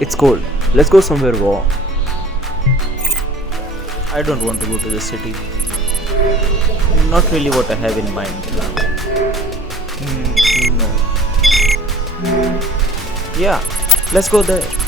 It's cold. Let's go somewhere warm. I don't want to go to the city. Not really what I have in mind now. No. Yeah, let's go there.